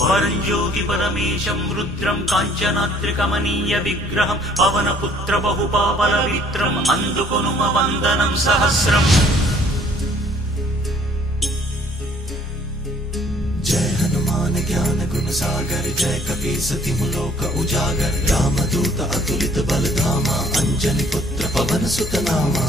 परञ्ज्योति परमेशं रुद्रं काञ्चनाद्रिकमनीय विग्रहं पवनपुत्र बहुपापलवित्रम् అందుకొనుమ वन्दनं सहस्रम्। जय हनुमान ज्ञान गुण सागर जय कपीसति मुलोक उजागर रामदूत अतुलित बलधामा अंजनी पुत्र पवन सुत नामा।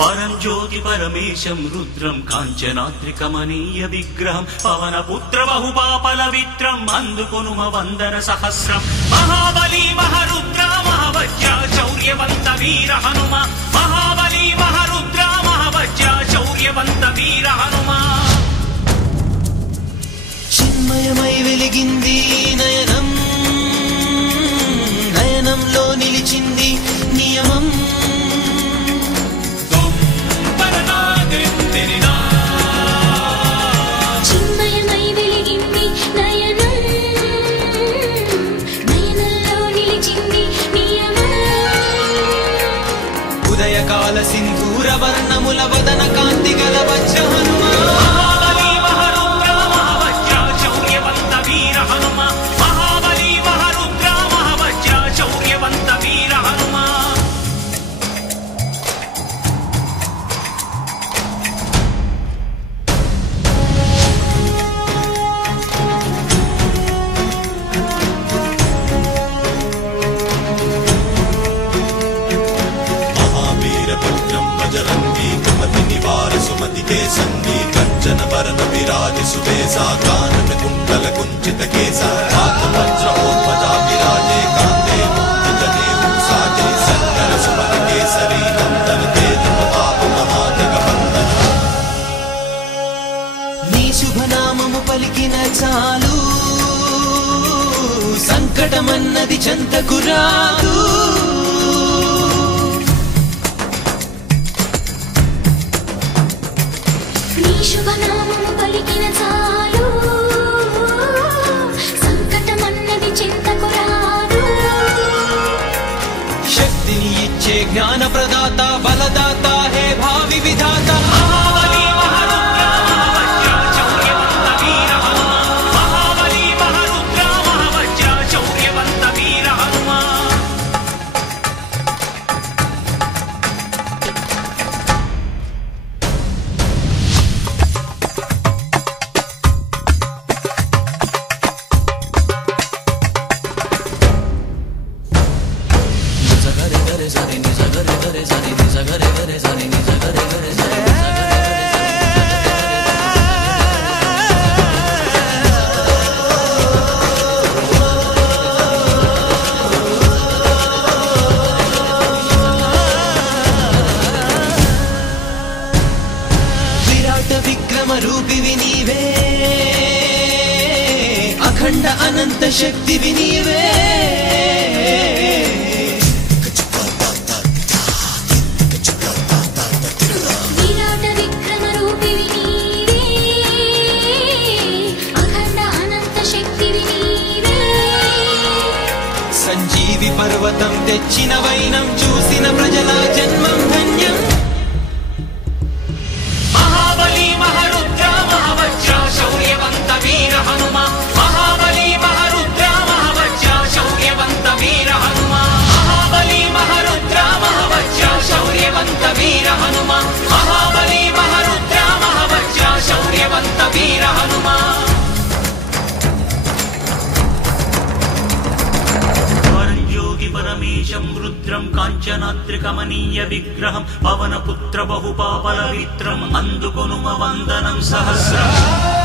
परञ्ज्योति परमेशं रुद्रं काञ्चनाद्रिकमनीय विग्रहं पवनपुत्र बहुपापलवित्रम् అందుకొనుమ वन्दन सहस्रम्। महाबली महारुद्र महावज्र शौर्यवन्त वीर हनुम महाबली महारुद्र महावज्र शौर्यवन्त वीर हनुम। చిన్మయమై వెలిగింది నయనం నయనంలో నిలిచింది నియమం ఉదయకాల సింధూర వర్ణముల వదన కాంతి గల వజ్ర హనుమా। महाबली महारुद्र महावज्र शौर्यवन्त वीर हनुम महाबली महारुद्र महावज्र शौर्यवन्त वीर हनुम। सुमति के संगी कंचन वरन विराज सुबेसा कानन कुंडल कुंचित केसा हाथ वज्र ध्वजा विराजे कांधे मुक्त जनेऊ साजे शंकर सुमन केसरी नंदन तेज प्रताप महाजगवंदन। నీ శుభనామము పలికిన చాలు సంకటమన్నది చెంతకు రాదు। శుభనామము పలికిన చాలు సంకటమన్నది చింతకు రాదు। శక్తిని ఇచ్చే జ్ఞాన ప్రదాత బలదాత హే భావి విధాత। महाबली महारुद्र महावज्र शौर्यवन्त वीर हनुम महाबली महारुद्र महावज्र शौर्यवन्त वीर हनुम। విరాట విక్రమ రూపివి నీవే అఖండ అనంత శక్తివి నీవే। విరాట విక్రమ రూపివి నీవే అఖండ అనంత శక్తివి నీవే। సంజీవి పర్వతం తెచ్చిన వైనం చూసిన ప్రజల జన్మం ధన్యం। महाबली महारुद्र महावज्र शौर्यवन्त वीर हनुम महाबली महारुद्र महावज्र शौर्यवन्त वीर हनुम महाबली महारुद्र महावज्र शौर्यवन्त वीर हनुम महाबली महारुद्र महावज्र शौर्यवन्त वीर हनुम। परञ्ज्योति परमेशं रुद्रं काञ्चनाद्रिकमनीय विग्रहं पवनपुत्र बहुपापलवित्रम् అందుకొనుమ वन्दनं सहस्रम्।